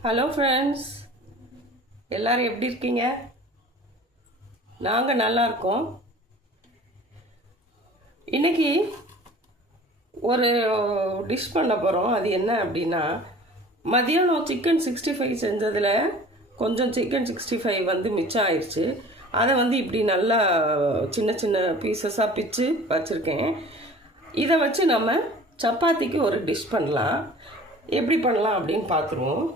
Hello friends, எல்லோரும் எப்படி இருக்கீங்க? நாங்கள் நல்லா இருக்கோம். இன்றைக்கி ஒரு டிஷ் பண்ண போகிறோம். அது என்ன அப்படின்னா, மதியானம் சிக்கன் 65 செஞ்சதில் கொஞ்சம் சிக்கன் 65 வந்து மிச்சம் ஆயிடுச்சு. அதை வந்து இப்படி நல்லா சின்ன சின்ன பீசஸாக பிச்சு வச்சுருக்கேன். இதை வச்சு நம்ம சப்பாத்திக்கு ஒரு டிஷ் பண்ணலாம். எப்படி பண்ணலாம் அப்படின்னு பார்த்துருவோம்.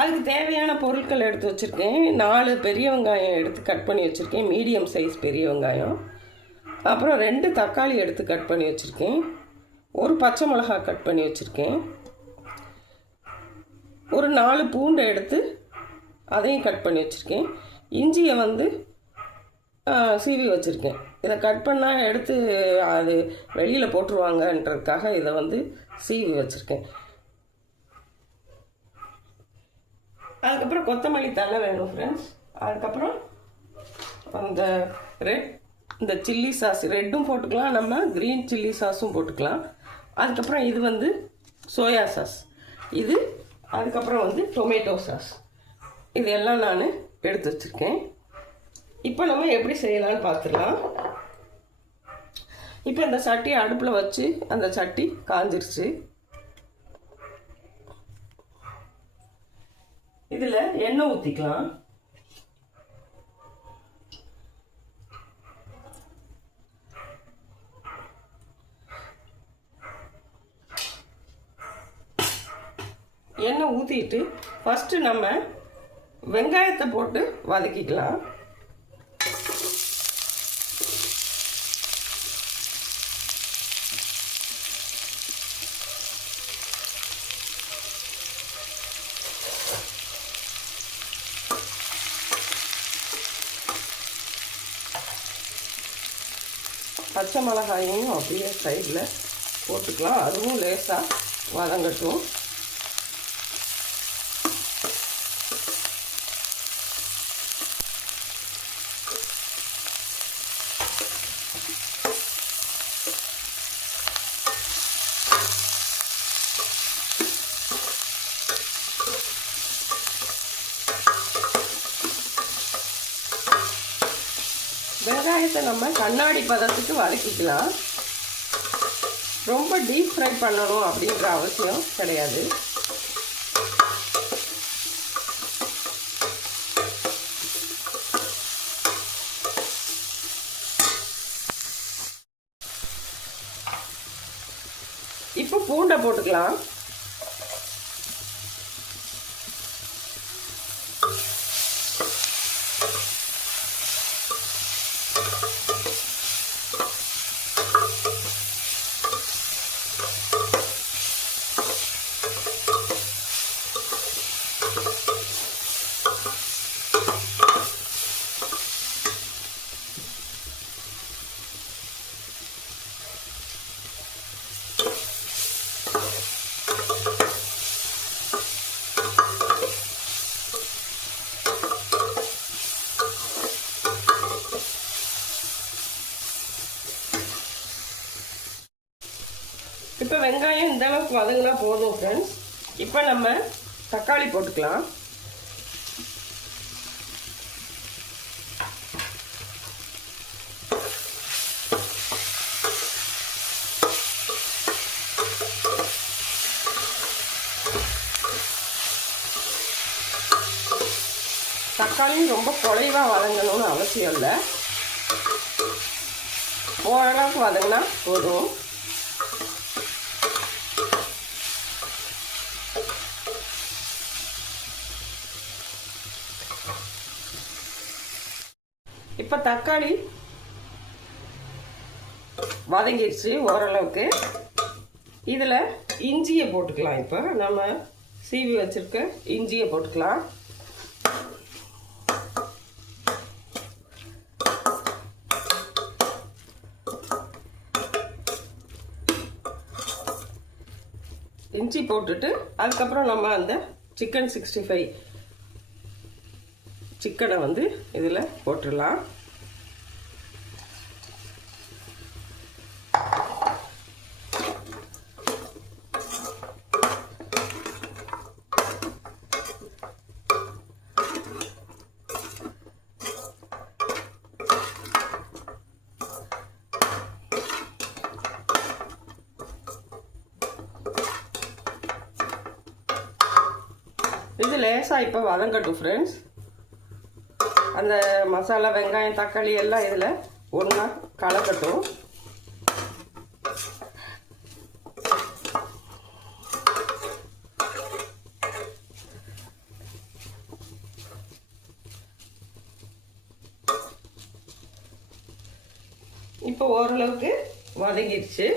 அதுக்கு தேவையான பொருட்கள் எடுத்து வச்சுருக்கேன். 4 பெரிய வெங்காயம் எடுத்து கட் பண்ணி வச்சுருக்கேன், மீடியம் சைஸ் பெரிய வெங்காயம். அப்புறம் 2 தக்காளி எடுத்து கட் பண்ணி வச்சுருக்கேன். ஒரு பச்சை மிளகாய் கட் பண்ணி வச்சுருக்கேன். ஒரு 4 பூண்டை எடுத்து அதையும் கட் பண்ணி வச்சுருக்கேன். இஞ்சியை வந்து சீவி வச்சுருக்கேன். இதை கட் பண்ணால் எடுத்து அது வெளியில் போட்டுருவாங்கன்றதுக்காக இதை வந்து சீவி வச்சுருக்கேன். அதுக்கப்புறம் கொத்தமல்லி தழை வேணும் ஃப்ரெண்ட்ஸ். அதுக்கப்புறம் அந்த இந்த சில்லி சாஸ் ரெட்டும் போட்டுக்கலாம், நம்ம க்ரீன் சில்லி சாஸும் போட்டுக்கலாம். அதுக்கப்புறம் இது வந்து சோயா சாஸ், இது அதுக்கப்புறம் வந்து டொமேட்டோ சாஸ், இது எல்லாம் நான் எடுத்து வச்சுருக்கேன். இப்போ நம்ம எப்படி செய்யலான்னு பார்த்துடலாம். இப்போ இந்த சட்டியை அடுப்பில் வச்சு அந்த சட்டி காஞ்சிருச்சு. இதில் எண்ணெய் ஊற்றிக்கலாம். எண்ணெய் ஊற்றிட்டு ஃபஸ்ட்டு நம்ம வெங்காயத்தை போட்டு வதக்கிக்கலாம். பச்சை மிளகாயையும் அப்படியே சைடில் போட்டுக்கலாம். அதுவும் லேசாக வதங்கட்டும். வெங்காயத்தை நம்ம கண்ணாடி பதத்துக்கு வதக்கிக்கலாம். ரொம்ப டீப் ஃப்ரை பண்ணணும் அப்படின்ற அவசியம் கிடையாது. இப்போ பூண்டை போட்டுக்கலாம். இப்போ வெங்காயம் இந்த அளவுக்கு வதங்கினா போதும் ஃப்ரெண்ட்ஸ். இப்போ நம்ம தக்காளி போட்டுக்கலாம். தக்காளியும் ரொம்ப குறைவாக வதங்கணும்னு அவசியம் இல்லை, ஓரளவுக்கு வதங்கினா போதும். இப்போ தக்காளி வதங்கிடுச்சு ஓரளவுக்கு. இதில் இஞ்சியை போட்டுக்கலாம். இப்போ நம்ம சீவி வச்சுருக்க இஞ்சியை போட்டுக்கலாம். இஞ்சி போட்டுட்டு அதுக்கப்புறம் நம்ம அந்த சிக்கன் 65 சிக்கனை வந்து இதில் போட்டுடலாம். இது லேசாக இப்போ வதங்கட்டும் ஃப்ரெண்ட்ஸ். அந்த மசாலா, வெங்காயம், தக்காளி எல்லாம் இதில் ஒன்றா கலக்கட்டும். இப்போ ஓரளவுக்கு வதங்கிடுச்சு.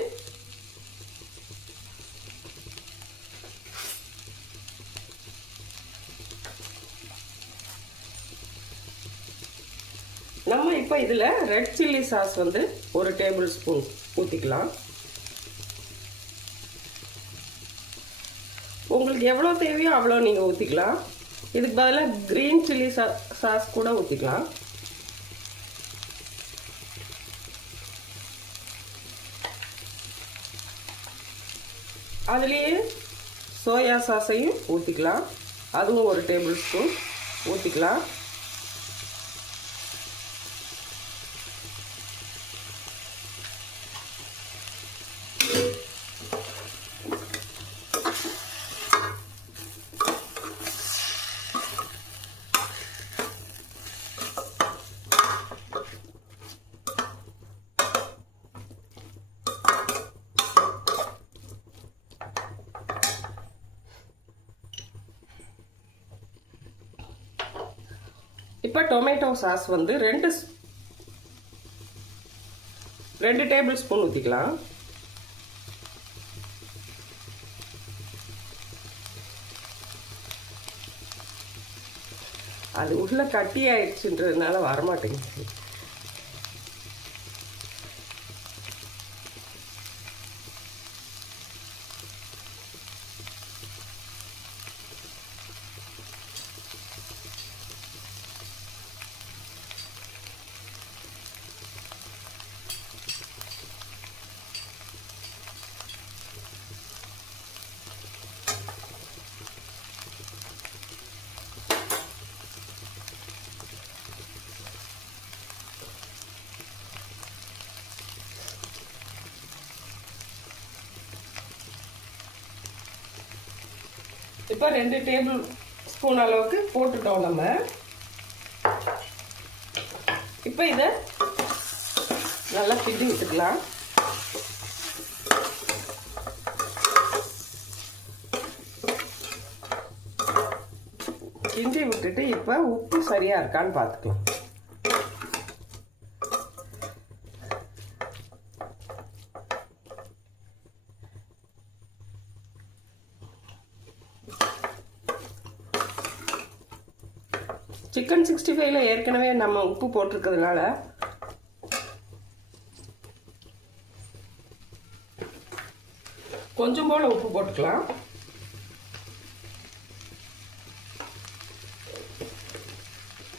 நம்ம இப்போ இதில் ரெட் சில்லி சாஸ் வந்து 1 டேபிள் ஸ்பூன் ஊற்றிக்கலாம். உங்களுக்கு எவ்வளோ தேவையோ அவ்வளோ நீங்கள் ஊற்றிக்கலாம். இதுக்கு பதிலாக க்ரீன் சில்லி சாஸ் கூட ஊற்றிக்கலாம். அதுலேயே சோயா சாஸையும் ஊற்றிக்கலாம். அதுவும் 1 டேபிள் ஸ்பூன் ஊற்றிக்கலாம். இப்போ டொமேட்டோ சாஸ் வந்து 2 டேபிள் ஸ்பூன் ஊற்றிக்கலாம். அது உள்ள கட்டி ஆயிடுச்சுன்றதுனால வரமாட்டேங்குது. இப்போ 2 டேபிள் ஸ்பூன் அளவுக்கு போட்டுட்டோம் நம்ம. இப்போ இதை நல்லா கிண்டி விட்டுக்கலாம். கிண்டி விட்டுட்டு இப்போ உப்பு சரியா இருக்கான்னு பார்த்துக்கலாம். சிக்கன் 65ல ஏற்கனவே நம்ம உப்பு போட்டிருக்கிறதுனால கொஞ்சம் போல உப்பு போட்டுக்கலாம்.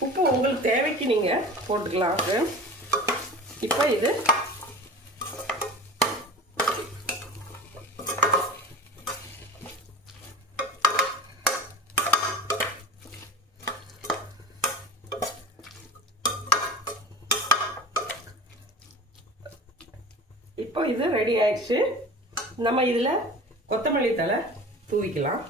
உப்பு உங்களுக்கு தேவைக்கு நீங்கள் போட்டுக்கலாம். இப்போ இது இப்போ இது ரெடி ஆயிடுச்சு. நம்ம இதில் கொத்தமல்லி தழை தூவிக்கலாம்.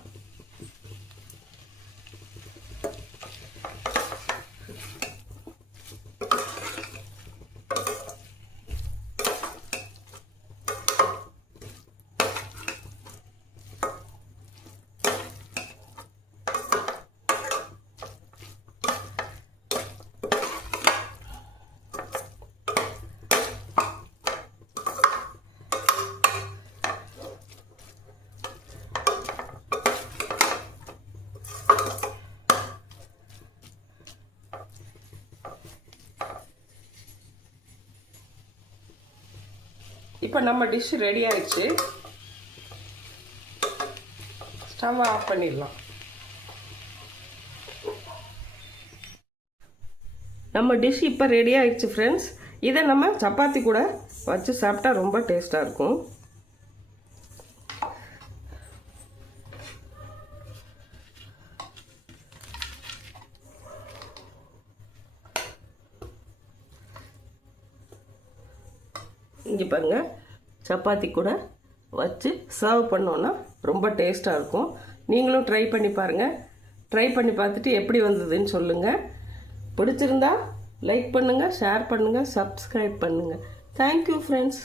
இப்போ நம்ம டிஷ் ரெடி ஆயிடுச்சு. ஸ்டவ் ஆஃப் பண்ணிடலாம். நம்ம டிஷ் இப்போ ரெடி ஆயிடுச்சு ஃப்ரெண்ட்ஸ். இதை நம்ம சப்பாத்தி கூட வச்சு சாப்பிட்டா ரொம்ப டேஸ்டாக இருக்கும். இங்கே பாருங்க, சப்பாத்தி கூட வச்சு சர்வ் பண்ணோன்னா ரொம்ப டேஸ்ட்டாக இருக்கும். நீங்களும் ட்ரை பண்ணி பாருங்கள். ட்ரை பண்ணி பார்த்துட்டு எப்படி வந்ததுன்னு சொல்லுங்கள். பிடிச்சிருந்தா லைக் பண்ணுங்கள், ஷேர் பண்ணுங்கள், சப்ஸ்கிரைப் பண்ணுங்கள். Thank you friends.